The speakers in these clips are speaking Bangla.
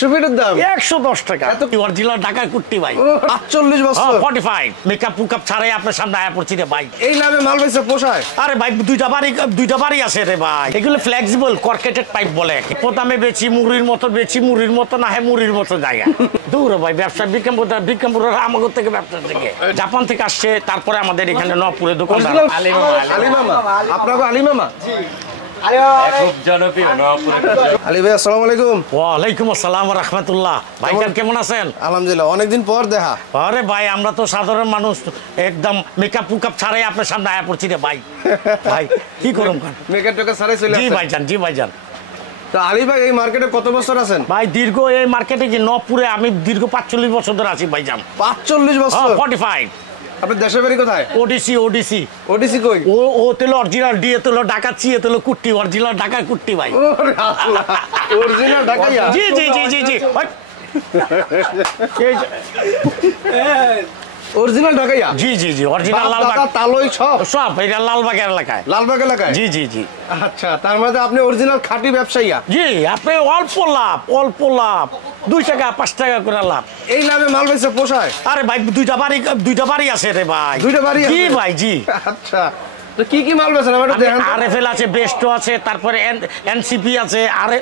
100 ফিটের দাম 110 টাকা। অরিজিনাল ঢাকার কুট্টি ভাই। 45 বছর 45 মেকআপ পুকআপ ছাড়াই আপনার সামনে আয়া পড়ছি রে ভাই। এই নামে মাল বেচে পোষায়? আরে ভাই দুইটা বাড়ি আছে রে ভাই। এগুলো ফ্লেক্সিবল কর্কেটেড পাইপ বলে। প্রথমে বেচি মুড়ির মতো না হয় মুড়ির মতো জায়গা। দূর ভাই ব্যবসা বিক্রমপুর আমাদের থেকে ব্যবসা থেকে জাপান থেকে আসছে। তারপরে আমাদের এখানে নপুরে দোকান আলিমামা। আপনাকে আলিমামা খুব জনপ্রিয় আলী ভাই। আসসালামু আলাইকুম। ওয়ালাইকুম আসসালাম ওয়া রাহমাতুল্লাহ। ভাইজান কেমন আছেন? আলহামদুলিল্লাহ, অনেকদিন পর দেখা। আরে ভাই আমরা তো সাধারণ মানুষ, একদম মেকআপ পুকআপ ছাড়াই আপনার সামনে আয়া পড়ছি রে ভাই। ভাই কি করুম মেকআপ টোকা ছাড়াই চলে জি আসছেন? জি ভাইজান। তো আলী ভাই এই মার্কেটে কত বছর আছেন? ভাই দীর্ঘ এই মার্কেটে কি নপুরে আমি দীর্ঘ 45 বছর ধরে আছি ভাইজান। 45 বছর? 45। আপনার দেশের বাড়ি কোথায়? ওডিসি কই? ও তেল অরিজিনাল, ডি তেল ঢাকা, চি তেল কুট্টি, অরিজিনাল ঢাকা কুট্টি ভাই। ওরে আল্লাহ, অরিজিনাল ঢাকাইয়া? জি অরিজিনাল ঢাকাইয়া? জি অরিজিনাল লালবাগ তালই সব এটা লালবাগের এলাকায়। লালবাগ এলাকায়? জি। আচ্ছা, তার মানে আপনি অরিজিনাল খাঁটি ব্যবসায়ী? জি, আপনি অল্প লাভ 2 টাকা 5 টাকা করে লাভ। এই নামে মাল বেচে পোষায়? আরে ভাই দুইটা বাড়ি আছে রে ভাই। দুইটা বাড়ি? জি ভাই জি। আচ্ছা, তো কি মাল বেচেন আমার একটু দেখান। আরএফএল আছে, বেস্টো আছে, তারপরে এনসিপি আছে, আরে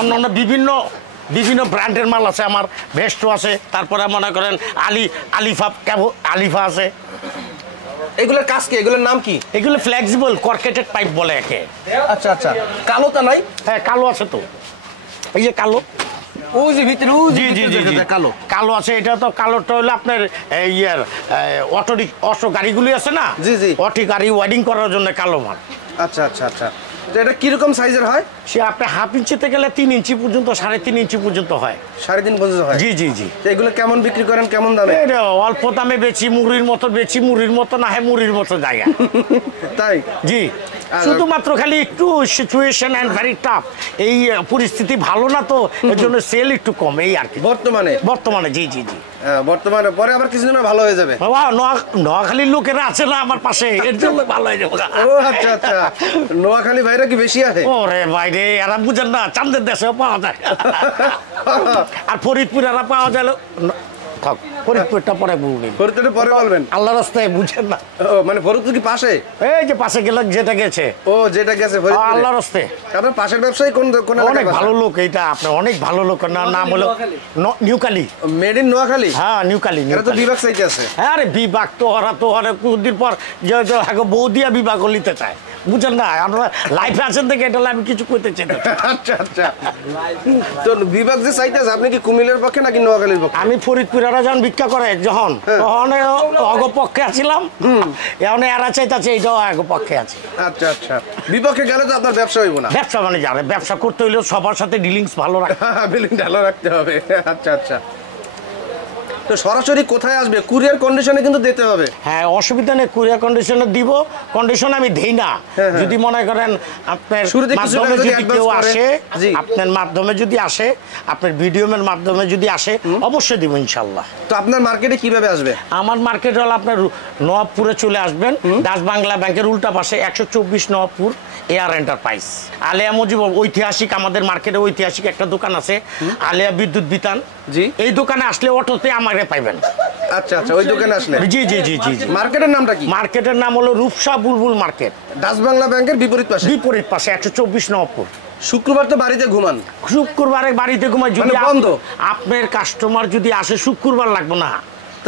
অন্যান্য বিভিন্ন ব্র্যান্ডের মাল আছে। আমার বেস্টো আছে, তারপরে মনে করেন আলিফা আছে। এগুলোর কাজ কি? এগুলোর নাম কি? এগুলো ফ্লেক্সিবল কর্কেটেড পাইপ বলে একে। আচ্ছা, কালোটা নাই? হ্যাঁ কালো আছে তো, এই যে কালো। ওই যে ভিতরে জি কালো আছে। এটা তো কালোটা হলো আপনার ইয়ার অটো গাড়িগুলি আছে না? জি অটো গাড়ি ওয়েডিং করার জন্য কালো মাল। আচ্ছা, এটা কিরকম সাইজের হয়? সে আপনি হাফ ইঞ্চিতে গেলে 3 ইঞ্চি পর্যন্ত, 3.5 ইঞ্চি পর্যন্ত হয়। 3.5 পর্যন্ত হয়? জি। এগুলো কেমন বিক্রি করেন, কেমন দামে? এটা অল্প দামে বেচি মুড়ির মতো না হয় মুড়ির মতো জায়গা। তাই? জি। শুধুমাত্র খালি একটু সিচুয়েশন এন্ড ভেরি টাফ, এই পরিস্থিতি ভালো না তো, এর জন্য সেল একটু কম এই আর কি। বর্তমানে জি। বর্তমানে পরে আবার কিছুদিন ভালো হয়ে যাবে। বাবা নোয়াখালীর লোকেরা আছে না আমার পাশে, এর জন্য ভালো হয়ে যাবে। ও আচ্ছা, নোয়াখালী ভাইরা কি বেশি আছে? ওরে ভাইরে, এরা বুঝেন না, চাঁদের দেশেও পাওয়া যায় আর ফরিদপুর এরা পাওয়া যায়। ফরিদপুরটা পরে বলবেন, আল্লাহ রাস্তায় বুঝেন না। মানে ফরিদপুর কি পাশে? এই যে পাশে গেলে যেটা গেছে আল্লাহ রাস্তায়। আপনার পাশের ব্যবসায়ী কোন অনেক ভালো লোক, এইটা আপনার অনেক ভালো লোক। নাম হলো নিউকালি। Made in Noakhali? হ্যাঁ নিউকালি। এটা তো বিভাগ চাইতে আছে। হ্যাঁ রে, বিভাগ তো ওরা কুদিন পর যে বউ দিয়া বিভাগ নিতে চায়, বুঝেন না? আমরা লাইফে আছেন দেখে এটা আমি কিছু করতে চাই না। আচ্ছা, তো বিভাগ যে চাইতে আছে, আপনি কি কুমিল্লার পক্ষে নাকি নোয়াখালীর পক্ষে? আমি ফরিদপুর এরা যখন ভিক্ষা করে তখন অগপক্ষে আছিলাম, এখন এরা চাইতেছে এইটাও অগপক্ষে আছে। আচ্ছা, বিপক্ষে গেলে তো আপনার ব্যবসা হইব না। ব্যবসা মানে যাবে, ব্যবসা করতে হইলেও সবার সাথে ডিলিংস ভালো রাখতে হবে। আচ্ছা, তো সরাসরি কোথায় আসবে? কুরিয়ার কন্ডিশনে কিন্তু দিতে হবে। হ্যাঁ অসুবিধা নেই, কুরিয়ার কন্ডিশনে দিব। কন্ডিশন আমি দেই না। যদি মনে করেন আপনার মাধ্যমে যদি কেউ আসে, আপনার মাধ্যমে যদি আসে, আপনার ভিডিওর মাধ্যমে যদি আসে, অবশ্যই দিব ইনশাল্লাহ। তো আপনার মার্কেটে কিভাবে আসবে? আমার মার্কেট হল আপনার নবাবপুরে চলে আসবেন, ডাচ বাংলা ব্যাংকের উল্টা পাশে 124 নবাবপুর এয়ার এন্টারপ্রাইজ। আলিয়া মজিব ঐতিহাসিক, আমাদের মার্কেটে ঐতিহাসিক একটা দোকান আছে, আলিয়া বিদ্যুৎ বিতান। জি, এই দোকানে আসলে অটোতে আমারে পাইবেন। আচ্ছা, ওই দোকানে আসলে? জি। মার্কেটের নামটা কি? মার্কেটের নাম হলো রূপসা বুলবুল মার্কেট, ডাচ বাংলা ব্যাংকের বিপরীত পাশে 124 নবাবপুর। শুক্রবার তো বাড়িতে ঘুমান? শুক্রবারে বাড়িতে ঘুমাই। যদি আপনার কাস্টমার যদি আসে, শুক্রবার লাগবে না।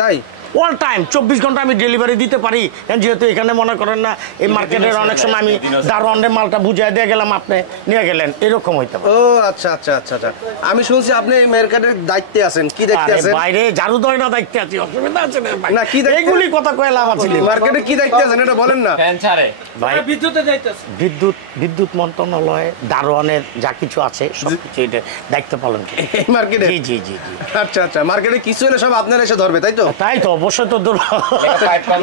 তাই? অল টাইম 24 ঘন্টা আমি ডেলিভারি দিতে পারি। যেহেতু এখানে মনে করেন না, এই মার্কেটের অনেক সময় আমি দারোয়ানে মালটা বুঝাই দিয়ে গেলাম, আপনি নিয়ে গেলেন, এরকম হইতে পারে। ও আচ্ছা, আমি শুনছি আপনি এই মার্কেটের দায়িত্বে আছেন। কি দায়িত্বে আছেন? বাইরে ঝাড়ু দেওয়ার দায়িত্বে আছি। অসুবিধা আছে না? কি এইগুলি কথা কয়ে লাভ আছে? মার্কেটে কি দায়িত্বে আছেন এটা বলেন না। ভাই বিদ্যুৎ মন্ত্রণালয়ে দারোয়ানের যা কিছু আছে সবকিছু এটা দায়িত্ব পালন করি এই মার্কেটে। জি। আচ্ছা, মার্কেটে কিছু হলে সব আপনারা এসে ধরবে, তাই তো? তাই তো, অবশ্যই তো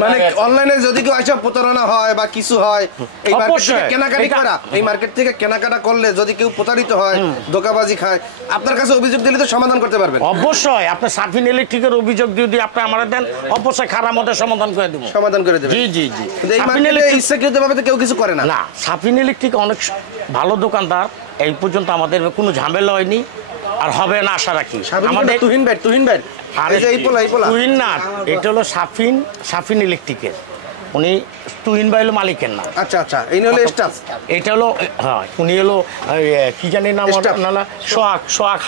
মানে অনলাইনে যদি কেউ এসে প্রতারণা হয় বা কিছু হয়, এই মার্কেট থেকে কেনাকাটি করা, এই মার্কেট থেকে কেনাকাটা করলে যদি কেউ প্রতারিত হয়, ধোঁকাবাজি খায়, আপনার কাছে অভিযোগ দিলে তো সমাধান করতে পারবেন? অবশ্যই। আপনি সাফিন ইলেকট্রিকের অভিযোগ যদি আপনি আমার দেন, অবশ্যই খারাপ মতে সমাধান করে দেব। জি। এই মার্কেটে ইচ্ছাকৃতভাবে তো কেউ কিছু করে না। সাফিন ইলেকট্রিক অনেক ভালো দোকানদার, এই পর্যন্ত আমাদের কোনো ঝামেলা হয়নি। আর হবে না আশা রাখি। আমাদের তুহিন ভাই আর এই যে এই পোলা তুহিন না, এটা হলো সাফিন ইলেকট্রিকের, উনি তুহিন ভাই হলো মালিকের নাম। আচ্ছা এই হলো স্টাফ, এটা হলো হ্যাঁ উনি হলো কি জানি নাম, সোহাগ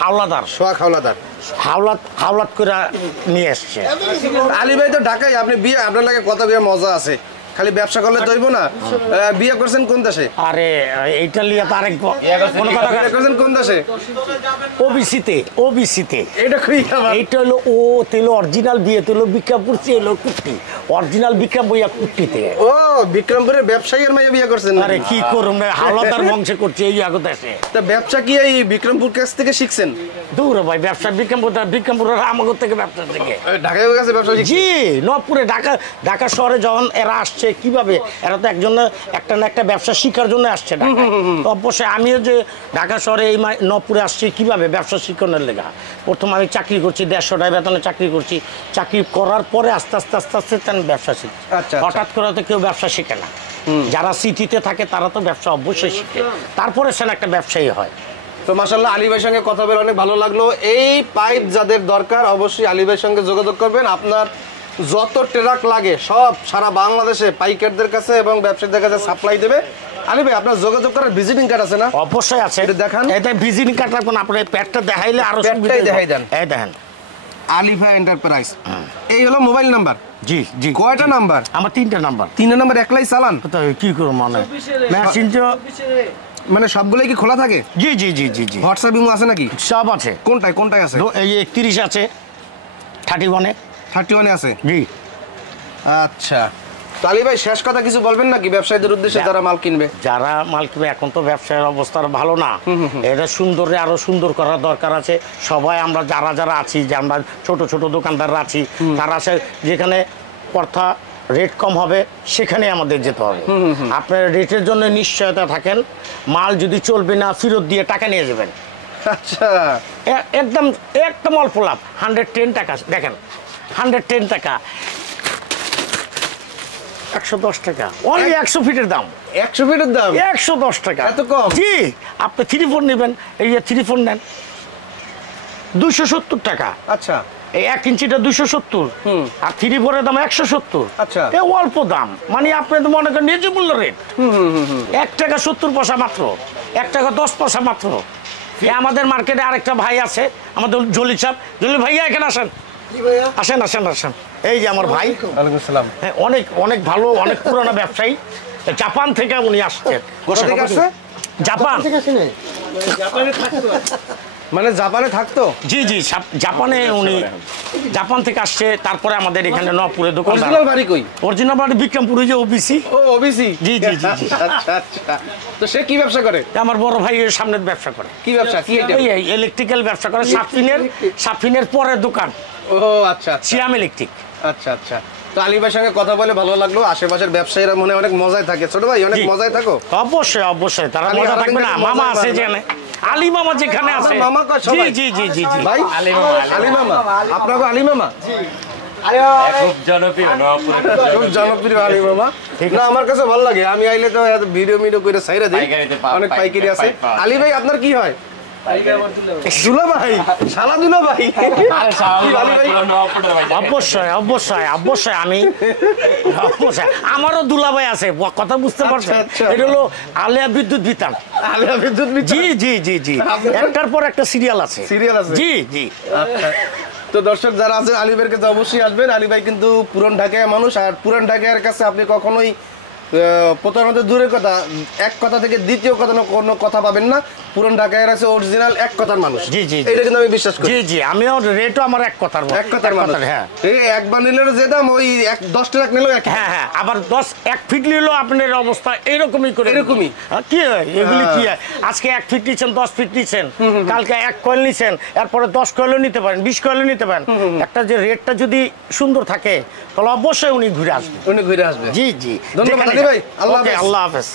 হাওলাত করে নিয়ে এসছে। আলী ভাই তো ঢাকায়, আপনি বিয়ে আপনার লাগে কত বিয়ে মজা আছে, খালি ব্যবসা করলে তো হইব না। বিয়ে করছেন কোন দেশে? আরে এইটা লিয়ে তো আরেক কোনো কথা করছেন কোন দেশে? ওবিসিতে এটা কই আবার? এইটা হলো ও তেল অরিজিনাল বিয়ে তেল বিক্রমপুর হলো কুট্টি, অরিজিনাল বিক্রম বইয়া কুট্টিতে। ও বিক্রমপুরের ব্যবসায়ীর মাইয়া বিয়ে করছেন? আরে কি করুন, হাওলাদার বংশে করছে এই আগত আসে। তা ব্যবসা কি এই বিক্রমপুর কাছ থেকে শিখছেন? দূর ভাই ব্যবসা বিক্রমপুরের আমাগর থেকে ব্যবসা থেকে ঢাকায় গেছে ব্যবসা শিখছেন? জি নবপুরে ঢাকা শহরে যখন এরা আসছে কিভাবে, এরা তো একটা না একটা ব্যবসা শিখার জন্য আসছে ঢাকা। তো অবশ্যই আমিও যে ঢাকা শহরে এই নবপুরে আসছি কিভাবে ব্যবসা শিখানোর লেগা। প্রথম আমি চাকরি করছি, 150 টাকা বেতনে চাকরি করছি, চাকরি করার পরে আস্তে আস্তে ব্যবসা শিখছি। হঠাৎ করে তো কেউ ব্যবসা শিখে না, যারা সিটিতে থাকে তারা তো ব্যবসা অবশ্যই শিখে, তারপরে সে একটা ব্যবসায়ী হয়। তো মাশাআল্লাহ আলী ভাইয়ের সঙ্গে কথা বলে অনেক ভালো লাগলো। এই পাইপ যাদের দরকার অবশ্যই আলী ভাইয়ের সঙ্গে যোগাযোগ করবেন। আপনার যত ট্রাক লাগে সব সারা বাংলাদেশে পাইকারদের কাছে এবং ব্যবসায়ীদের কাছে সাপ্লাই দেবে। আলী ভাই আপনার যোগাযোগ করার ভিজিটিং কার্ড আছে না? অবশ্যই আছে, এটা দেখান। এটা ভিজিটিং কার্ড রাখুন, আপনার প্যাডটা দেখাইলে আরো প্যাডটাই দেখাই দেন। এই দেখেন আলী ভাই এন্টারপ্রাইজ, এই হলো মোবাইল নাম্বার। জি জি কয়টা নাম্বার? আমার 3টা নাম্বার। 3 নাম্বার একলাই চালান? কি করব মানে মেশিন তো মানে সবগুলাই কি খোলা থাকে? জি জি জি জি জি হোয়াটসঅ্যাপ ইমো আছে নাকি? সব আছে। কোনটায় আছে? এই 31 আছে, 31 এ আছে। জি আচ্ছা তো আলী ভাই শেষ কথা কিছু বলবেন নাকি ব্যবসায়ীদের উদ্দেশ্যে যারা মাল কিনবে? যারা মাল কিনবে, এখন তো ব্যবসায়ের অবস্থা ভালো না, এটা আরো সুন্দর করার দরকার আছে। সবাই আমরা যারা আছি, যে আমরা ছোট দোকানদাররা আছি, তারা আছে যেখানে কথা রেট কম হবে সেখানে আমাদের যেতে হবে। আপনার রেটের জন্য নিশ্চয়তা থাকেন, মাল যদি চলবে না ফেরত দিয়ে টাকা নিয়ে যাবেন। আচ্ছা একদম অল্প লাভ, 110 টাকা দেখেন, 110 টাকা, 110 টাকা, অনলি 100 ফিটের দাম। 100 ফিটের দাম 110 টাকা, এত কম? জি আপনি 3-4 নেবেন, এই যে 3-4 নেন 270 টাকা। আচ্ছা এই 1 ইঞ্চিটা 270, আর 3-4 দাম 170। আচ্ছা এই অল্প দাম, মানে আপনি তো মনে করেন ন্যায্য মূল্য রেট। 1 টাকা 70 পয়সা মাত্র, 1 টাকা 10 পয়সা মাত্র। আমাদের মার্কেটে আরেকটা ভাই আছে আমাদের জলিল সাহেব, জলিল ভাইয়া এখানে আসেন, আসেন। এই যে আমার ভাই, ওয়ালাইকুম আসসালাম। হ্যাঁ অনেক ভালো, অনেক পুরনো ব্যবসায়ী, জাপান থেকে উনি আসছেন। জাপান মানে জাপানে থাকতো? জি জাপানে উনি জাপান থেকে আসছে, তারপরে আমাদের এখানে নবপুরে দোকান। অরিজিনাল বাড়ি কই? অরিজিনাল বাড়ি বিক্রমপুরে, যে ওবিসি। ও ওবিসি, জি আচ্ছা তো সে কি ব্যবসা করে? আমার বড় ভাই এর সামনের ব্যবসা করে। কি ব্যবসা? কি এটা? এই ইলেকট্রিক্যাল ব্যবসা করে, সাফিনের পরে দোকান। ও আচ্ছা সিয়াম ইলেকট্রিক। আচ্ছা তো আলী ভাইয়ের সঙ্গে কথা বলে ভালো লাগলো। আশেপাশের ব্যবসায়ীরা মনে অনেক মজায় থাকে। ছোট ভাই অনেক মজায় থাকো? অবশ্যই তারা মজা থাকবে না। মামা আছে যেখানে, আলী মামা যেখানে আছে, মামা কয় সবাই? জি ভাই আলী মামা, আপনাকে আলী মামা খুব জনপ্রিয় আলী মামা। না আমার কাছে ভালো লাগে, আমি আইলে তো ভিডিও করে সাইরা দিই, অনেক পাইকারি আছে। আলী ভাই আপনার কি হয়? দুলা ভাই, শালা দুলা ভাই। অবশ্যই আমি আমারও দুলাভাই আছে, কথা বুঝতে পারছেন? এটা হলো আলিয়া বিদ্যুৎ বিতান। জি একটার পর একটা সিরিয়াল আছে। জি তো দর্শক যারা আছেন আলী ভাইয়ের কাছে অবশ্যই আসবেন। আলী ভাই কিন্তু পুরান ঢাকায় মানুষ, আর পুরান ঢাকার কাছে আপনি কখনোই প্রথমত দূরের কথা, এক কথা থেকে দ্বিতীয় কথা কোনো কথা পাবেন না। পুরান ঢাকায় আছে অরিজিনাল এক কথার মানুষ। জি এটা কিন্তু আমি বিশ্বাস করি। জি আমিও রেটও আমার এক কথার মানুষ। হ্যাঁ এই একবার নিলে যে দাম, ওই 10 টাকা নিলেও এক। হ্যাঁ আবার 1 ফিট নিলেও আপনার অবস্থা এরকমই কি হয়? এগুলি কি হয়? আজকে 1 ফিট নিচ্ছেন, 10 ফিট নিচ্ছেন, কালকে 1 কয়েল নিচ্ছেন, এরপরে 10 কয়েলও নিতে পারেন, 20 কয়েলও নিতে পারেন। একটা যে রেটটা যদি সুন্দর থাকে তাহলে অবশ্যই উনি ঘুরে আসবে। জি ধন্যবাদ ভাই, আল্লাহ হাফেজ।